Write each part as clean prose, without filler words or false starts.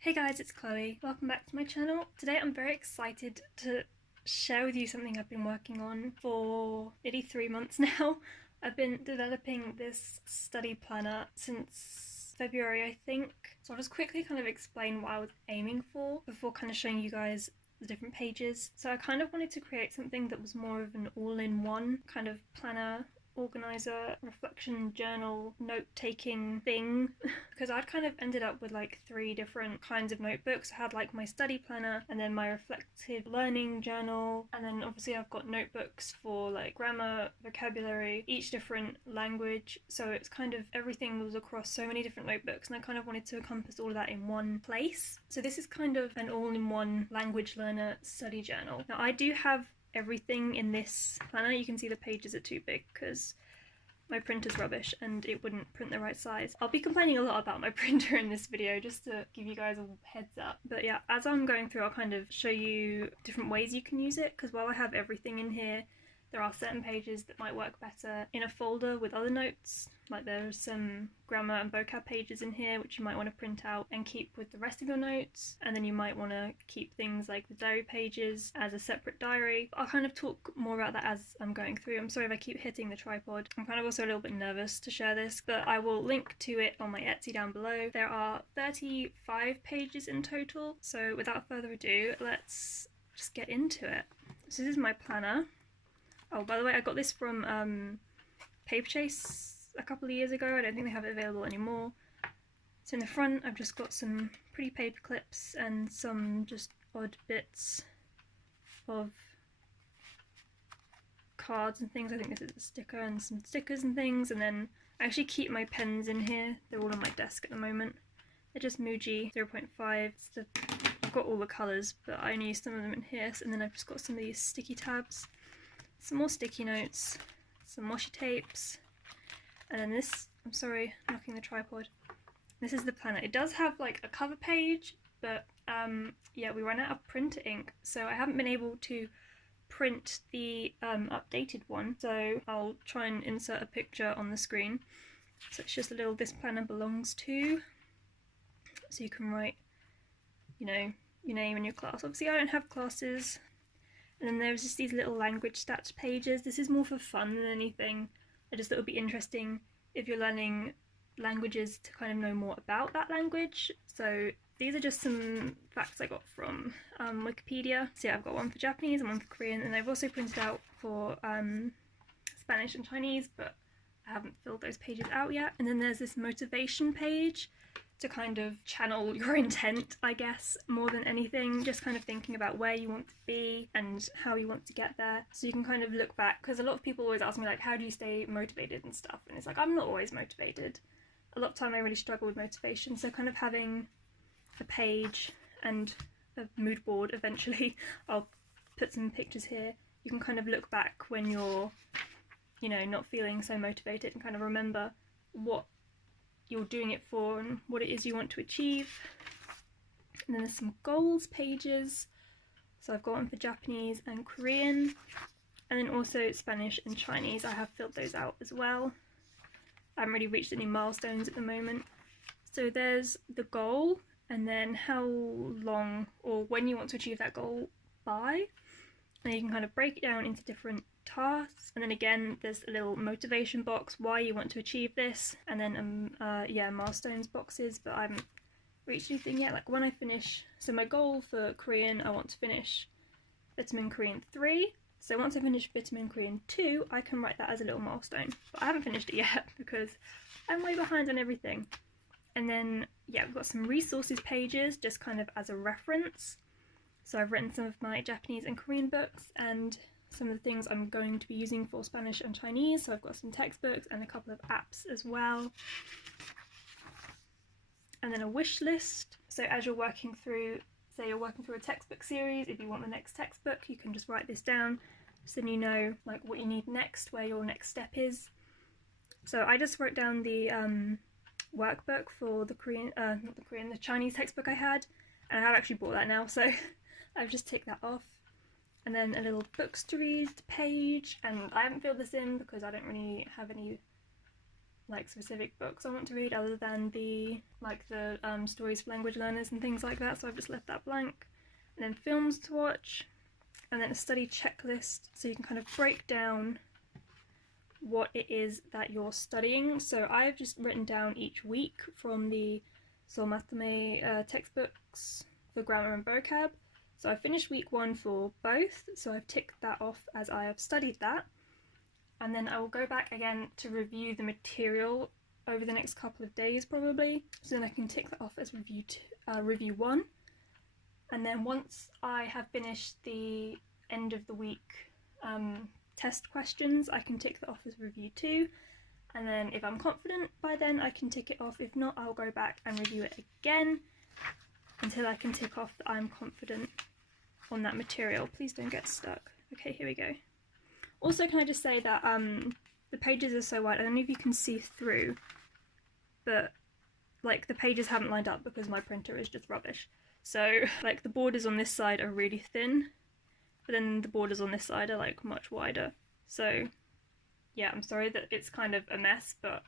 Hey guys, it's Chloe. Welcome back to my channel. Today I'm very excited to share with you something I've been working on for nearly 3 months now. I've been developing this study planner since February, I think. So I'll just quickly kind of explain what I was aiming for before kind of showing you guys the different pages. So I kind of wanted to create something that was more of an all-in-one kind of planner, organizer, reflection journal, note-taking thing because I'd kind of ended up with like 3 different kinds of notebooks. I had like my study planner and then my reflective learning journal, and then obviously I've got notebooks for like grammar, vocabulary, each different language, so it's kind of everything was across so many different notebooks, and I kind of wanted to encompass all of that in one place. So this is kind of an all-in-one language learner study journal. Now I do have everything in this planner. You can see the pages are too big because my printer's rubbish and it wouldn't print the right size. I'll be complaining a lot about my printer in this video just to give you guys a heads up. But yeah, as I'm going through I'll kind of show you different ways you can use it, because while I have everything in here, there are certain pages that might work better in a folder with other notes. Like there's some grammar and vocab pages in here which you might want to print out and keep with the rest of your notes, and then you might want to keep things like the diary pages as a separate diary. I'll kind of talk more about that as I'm going through. I'm sorry if I keep hitting the tripod. I'm kind of also a little bit nervous to share this, but I will link to it on my Etsy down below. There are 35 pages in total, so without further ado, let's just get into it. So this is my planner. Oh, by the way, I got this from Paper Chase a couple of years ago. I don't think they have it available anymore. So in the front I've just got some pretty paper clips and some just odd bits of cards and things. I think this is a sticker and some stickers and things, and then I actually keep my pens in here. They're all on my desk at the moment. They're just Muji 0.5. I've got all the colours, but I only use some of them in here. And then I've just got some of these sticky tabs, some more sticky notes, some washi tapes, and then this, I'm sorry, knocking the tripod. This is the planner. It does have like a cover page, but yeah, we ran out of printer ink, so I haven't been able to print the updated one, so I'll try and insert a picture on the screen. So it's just a little "this planner belongs to," so you can write, you know, your name and your class. Obviously I don't have classes. And then there's just these little language stats pages. This is more for fun than anything. I just thought it would be interesting if you're learning languages to kind of know more about that language. So these are just some facts I got from Wikipedia. So yeah, I've got one for Japanese and one for Korean, and I've also printed out for Spanish and Chinese, but I haven't filled those pages out yet. And then there's this motivation page to kind of channel your intent, I guess, more than anything, just kind of thinking about where you want to be and how you want to get there. So you can kind of look back, because a lot of people always ask me like, how do you stay motivated and stuff, and it's like, I'm not always motivated. A lot of time I really struggle with motivation, so kind of having a page and a mood board eventually, I'll put some pictures here, you can kind of look back when you're, you know, not feeling so motivated and kind of remember what you're doing it for and what it is you want to achieve. And then there's some goals pages. So I've got one for Japanese and Korean, and then also Spanish and Chinese. I have filled those out as well. I haven't really reached any milestones at the moment. So there's the goal, and then how long or when you want to achieve that goal by. And you can kind of break it down into different tasks, and then again there's a little motivation box, why you want to achieve this, and then yeah, milestones boxes, but I haven't reached anything yet. Like when I finish, so my goal for Korean, I want to finish Vitamin Korean 3, so once I finish Vitamin Korean 2 I can write that as a little milestone, but I haven't finished it yet because I'm way behind on everything. And then yeah, we've got some resources pages just kind of as a reference. So I've written some of my Japanese and Korean books and some of the things I'm going to be using for Spanish and Chinese. So I've got some textbooks and a couple of apps as well. And then a wish list. So as you're working through, say you're working through a textbook series, if you want the next textbook, you can just write this down, so then you know like what you need next, where your next step is. So I just wrote down the workbook for the the Chinese textbook I had, and I have actually bought that now, so I've just ticked that off. And then a little books to read page, and I haven't filled this in because I don't really have any like specific books I want to read other than the stories for language learners and things like that, so I've just left that blank. And then films to watch, and then a study checklist, so you can kind of break down what it is that you're studying. So I've just written down each week from the Solmatome textbooks for grammar and vocab. So I finished week 1 for both, so I've ticked that off as I have studied that. And then I will go back again to review the material over the next couple of days probably, so then I can tick that off as review 1. And then once I have finished the end of the week test questions, I can tick that off as review 2. And then if I'm confident by then, I can tick it off. If not, I'll go back and review it again until I can tick off that I'm confident on that material. Please don't get stuck. Okay, here we go. Also, can I just say that the pages are so wide, I don't know if you can see through, but like the pages haven't lined up because my printer is just rubbish. So like the borders on this side are really thin, but then the borders on this side are like much wider. So yeah, I'm sorry that it's kind of a mess, but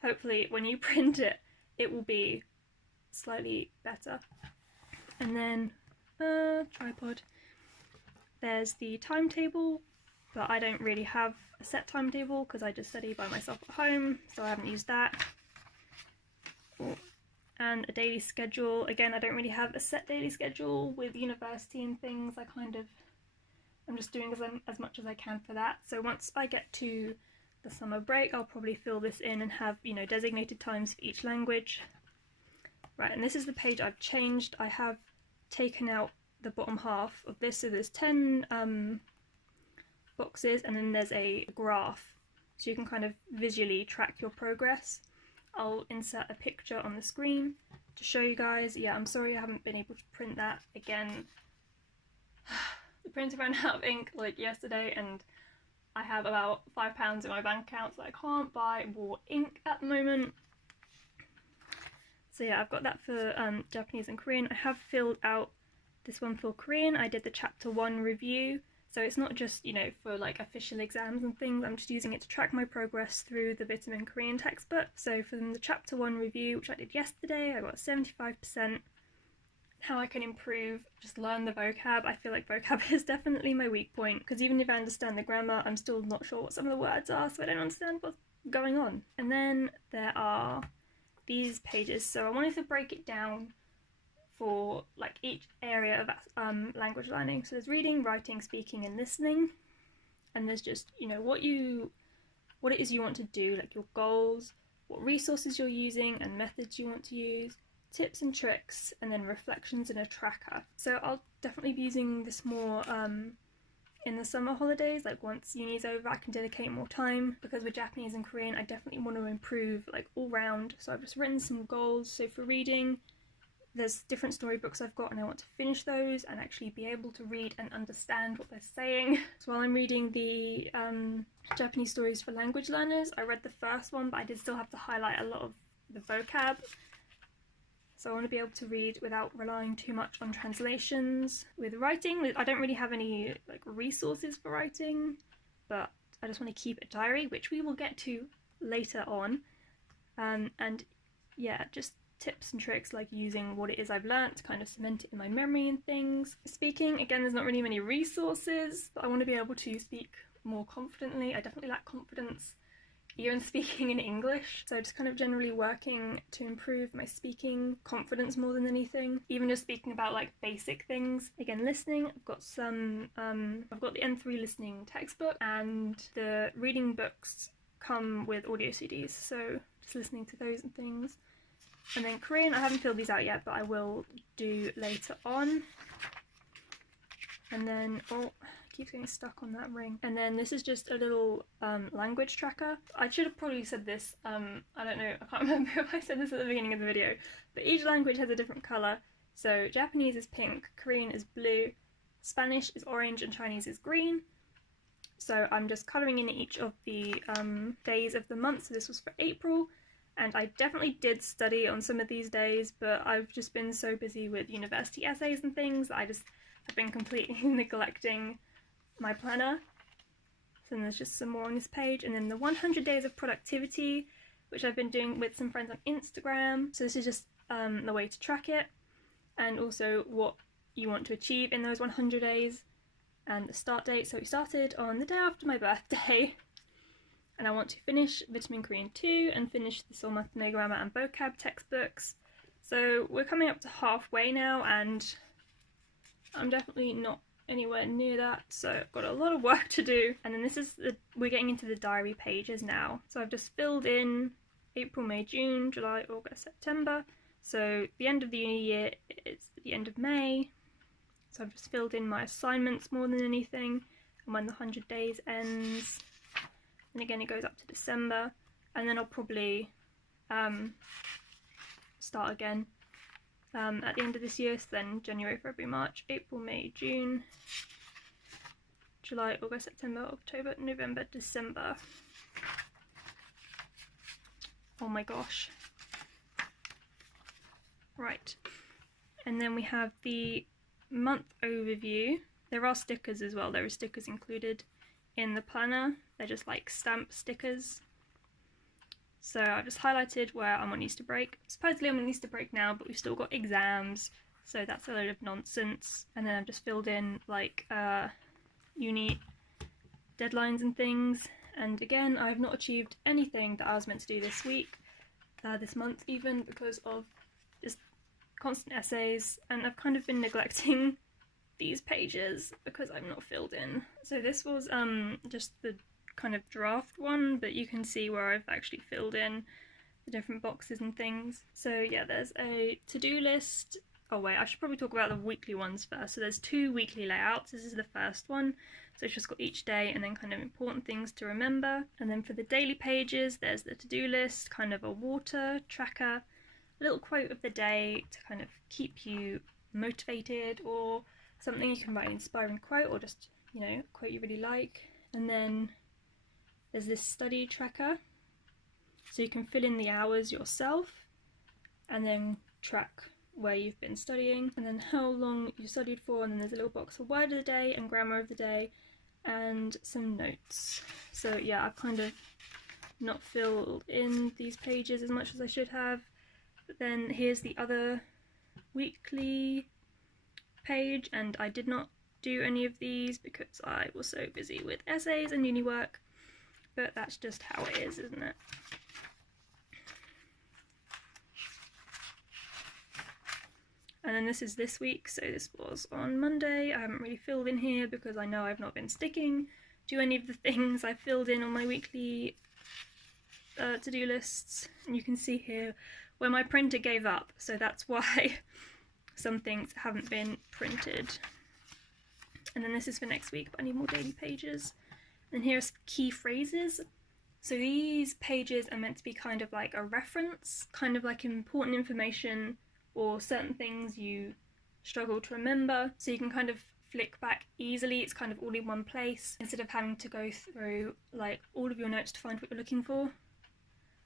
hopefully when you print it, it will be slightly better. And then tripod. There's the timetable, but I don't really have a set timetable because I just study by myself at home, so I haven't used that. And a daily schedule. Again, I don't really have a set daily schedule with university and things. I'm just doing as much as I can for that. So once I get to the summer break, I'll probably fill this in and have, you know, designated times for each language. Right, and this is the page I've changed. I have taken out the bottom half of this, so there's 10 boxes, and then there's a graph, so you can kind of visually track your progress. I'll insert a picture on the screen to show you guys. Yeah, I'm sorry I haven't been able to print that again. The printer ran out of ink like yesterday, and I have about £5 in my bank account, so I can't buy more ink at the moment. So yeah, I've got that for Japanese and Korean. I have filled out this one for Korean. I did the chapter 1 review, so it's not just, you know, for like official exams and things. I'm just using it to track my progress through the Vitamin Korean textbook. So for the chapter 1 review, which I did yesterday, I got 75%. How I can improve, just learn the vocab. I feel like vocab is definitely my weak point, because even if I understand the grammar, I'm still not sure what some of the words are, so I don't understand what's going on. And then there are these pages, so I wanted to break it down for like each area of language learning. So there's reading, writing, speaking and listening, and there's just, you know, what it is you want to do, like your goals, what resources you're using and methods you want to use, tips and tricks, and then reflections in a tracker. So I'll definitely be using this more in the summer holidays. Like once uni's over, I can dedicate more time, because with Japanese and Korean I definitely want to improve like all round. So I've just written some goals. So for reading, there's different storybooks I've got, and I want to finish those and actually be able to read and understand what they're saying. So while I'm reading the Japanese stories for language learners, I read the first one, but I did still have to highlight a lot of the vocab. So I want to be able to read without relying too much on translations. With writing, I don't really have any like resources for writing, but I just want to keep a diary, which we will get to later on. And yeah, just tips and tricks like using what it is I've learnt to kind of cement it in my memory and things. Speaking, again, there's not really many resources, but I want to be able to speak more confidently. I definitely lack confidence even speaking in English, so just kind of generally working to improve my speaking confidence more than anything. Even just speaking about like basic things. Again, listening, I've got the N3 listening textbook, and the reading books come with audio CDs, so just listening to those and things. And then Korean, I haven't filled these out yet, but I will do later on. And then, oh, it keeps getting stuck on that ring. And then this is just a little language tracker. I should have probably said this, I don't know, I can't remember if I said this at the beginning of the video, but each language has a different colour. So Japanese is pink, Korean is blue, Spanish is orange, and Chinese is green. So I'm just colouring in each of the days of the month. So this was for April. And I definitely did study on some of these days, but I've just been so busy with university essays and things that I just have been completely neglecting my planner. So then there's just some more on this page. And then the 100 days of productivity. which I've been doing with some friends on Instagram. So this is just the way to track it, and also what you want to achieve in those 100 days, and the start date. So we started on the day after my birthday, and I want to finish Vitamin Korean 2 and finish the Soul Matheme Grammar and Vocab textbooks. So we're coming up to halfway now, and I'm definitely not anywhere near that, so I've got a lot of work to do. And then we're getting into the diary pages now. So I've just filled in April, May, June, July, August, September. So the end of the uni year is the end of May. So I've just filled in my assignments more than anything, and when the 100 days ends. And again, it goes up to December, and then I'll probably start again at the end of this year. So then January, February, March, April, May, June, July, August, September, October, November, December. Oh my gosh. Right. And then we have the month overview. There are stickers as well. There are stickers included in the planner. They're just like stamp stickers. So I've just highlighted where I'm on Easter break. Supposedly I'm on Easter break now, but we've still got exams, so that's a load of nonsense. And then I've just filled in like uni deadlines and things. And again, I've not achieved anything that I was meant to do this week, this month even, because of just constant essays, and I've kind of been neglecting these pages because I'm not filled in. So this was just the kind of draft one, but you can see where I've actually filled in the different boxes and things. So yeah, there's a to-do list. Oh wait, I should probably talk about the weekly ones first. So there's 2 weekly layouts. This is the first one. So it's just got each day and then kind of important things to remember. And then for the daily pages, there's the to-do list, kind of a water tracker, a little quote of the day to kind of keep you motivated, or something you can write an inspiring quote, or just, you know, a quote you really like. And then there's this study tracker, so you can fill in the hours yourself and then track where you've been studying and then how long you studied for. And then there's a little box for word of the day and grammar of the day and some notes. So yeah, I've kind of not filled in these pages as much as I should have. But then here's the other weekly page, and I did not do any of these because I was so busy with essays and uni work, but that's just how it is, isn't it? And then this is this week, so this was on Monday. I haven't really filled in here because I know I've not been sticking to any of the things I filled in on my weekly to-do lists. And you can see here where my printer gave up, so that's why some things haven't been printed. And then this is for next week, but I need more daily pages. And here's key phrases. So these pages are meant to be kind of like a reference, kind of like important information or certain things you struggle to remember, so you can kind of flick back easily. It's kind of all in one place instead of having to go through like all of your notes to find what you're looking for.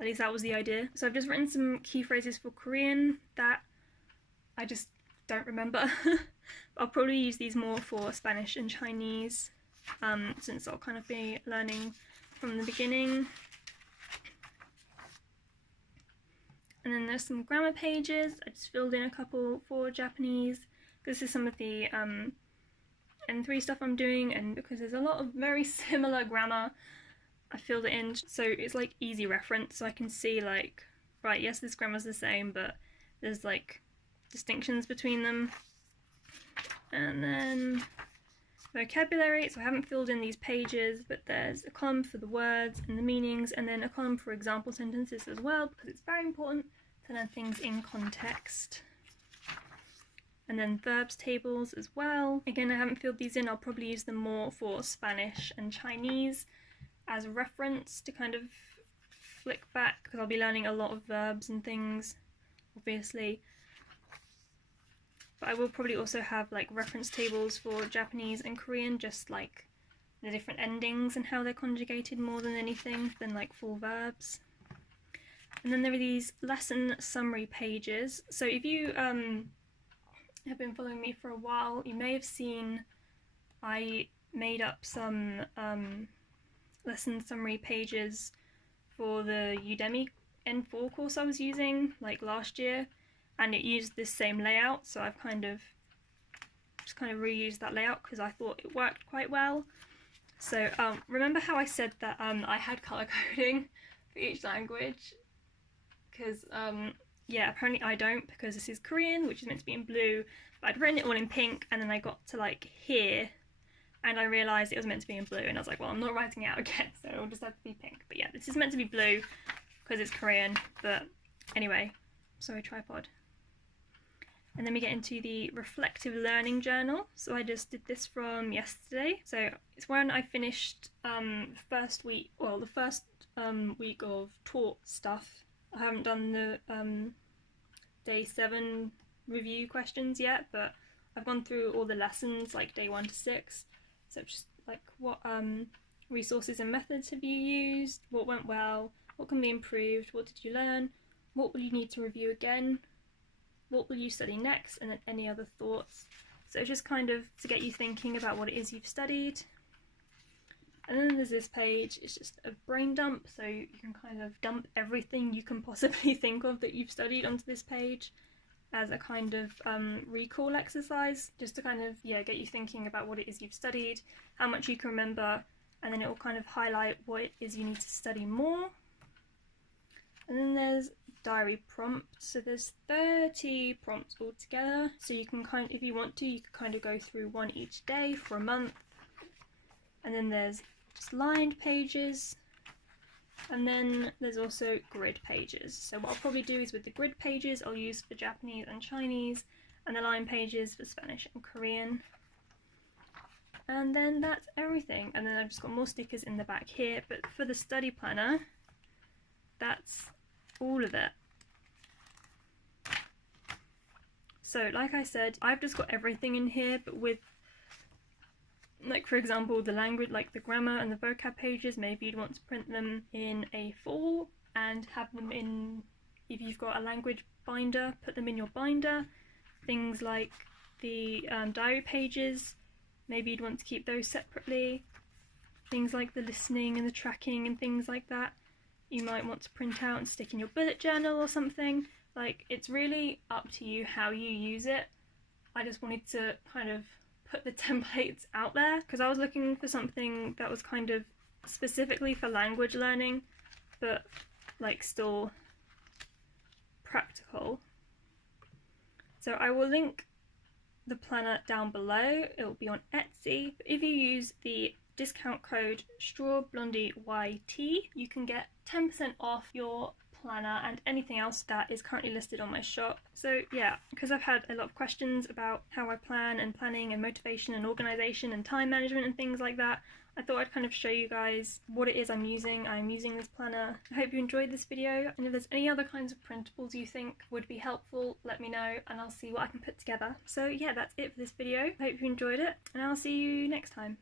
At least that was the idea. So I've just written some key phrases for Korean that I just don't remember. I'll probably use these more for Spanish and Chinese, since I'll kind of be learning from the beginning. And then there's some grammar pages. I just filled in a couple for Japanese. This is some of the N3 stuff I'm doing, and because there's a lot of very similar grammar, I filled it in so it's like easy reference, so I can see like, right, yes, this grammar's the same, but there's like distinctions between them. And then vocabulary, so I haven't filled in these pages, but there's a column for the words and the meanings, and then a column for example sentences as well, because it's very important to learn things in context. And then verbs tables as well. Again, I haven't filled these in. I'll probably use them more for Spanish and Chinese as a reference to kind of flick back, because I'll be learning a lot of verbs and things, obviously. But I will probably also have like reference tables for Japanese and Korean, just like the different endings and how they're conjugated more than anything, than like full verbs. And then there are these lesson summary pages. So if you have been following me for a while, you may have seen I made up some lesson summary pages for the Udemy N4 course I was using like last year, and it used this same layout, so I've just kind of reused that layout because I thought it worked quite well. So remember how I said that I had colour coding for each language? Because yeah, apparently I don't, because this is Korean, which is meant to be in blue, but I'd written it all in pink, and then I got to like here and I realised it was meant to be in blue, and I was like, well, I'm not writing it out again, so it'll just have to be pink. But yeah, this is meant to be blue because it's Korean, but anyway, sorry tripod. And then we get into the reflective learning journal. So I just did this from yesterday. So it's when I finished the first week of taught stuff. I haven't done the day 7 review questions yet, but I've gone through all the lessons like day 1 to 6. So just like what resources and methods have you used, what went well, what can be improved, what did you learn, what will you need to review again, what will you study next, and then any other thoughts. So just kind of to get you thinking about what it is you've studied. And then there's this page, it's just a brain dump, so you can kind of dump everything you can possibly think of that you've studied onto this page as a kind of recall exercise, just to kind of, yeah, get you thinking about what it is you've studied, how much you can remember, and then it will kind of highlight what it is you need to study more. And then there's diary prompts, so there's 30 prompts altogether, so you can kind of, if you want to, you could kind of go through one each day for a month. And then there's just lined pages, and then there's also grid pages. So what I'll probably do is with the grid pages I'll use for Japanese and Chinese, and the line pages for Spanish and Korean. And then that's everything, and then I've just got more stickers in the back here, but for the study planner, that's all of it. So like I said, I've just got everything in here, but with, like for example, the language, like the grammar and the vocab pages, maybe you'd want to print them in A4 and have them in, if you've got a language binder, put them in your binder. Things like the diary pages, maybe you'd want to keep those separately. Things like the listening and the tracking and things like that, you might want to print out and stick in your bullet journal or something. Like, it's really up to you how you use it. I just wanted to kind of put the templates out there because I was looking for something that was kind of specifically for language learning, but like still practical. So I will link the planner down below. It will be on Etsy. If you use the discount code StrawBlondieYT, you can get 10% off your planner and anything else that is currently listed on my shop. So yeah, because I've had a lot of questions about how I plan and planning and motivation and organisation and time management and things like that, I thought I'd kind of show you guys what it is I'm using. I'm using this planner. I hope you enjoyed this video, and if there's any other kinds of printables you think would be helpful, let me know and I'll see what I can put together. So yeah, that's it for this video. I hope you enjoyed it, and I'll see you next time.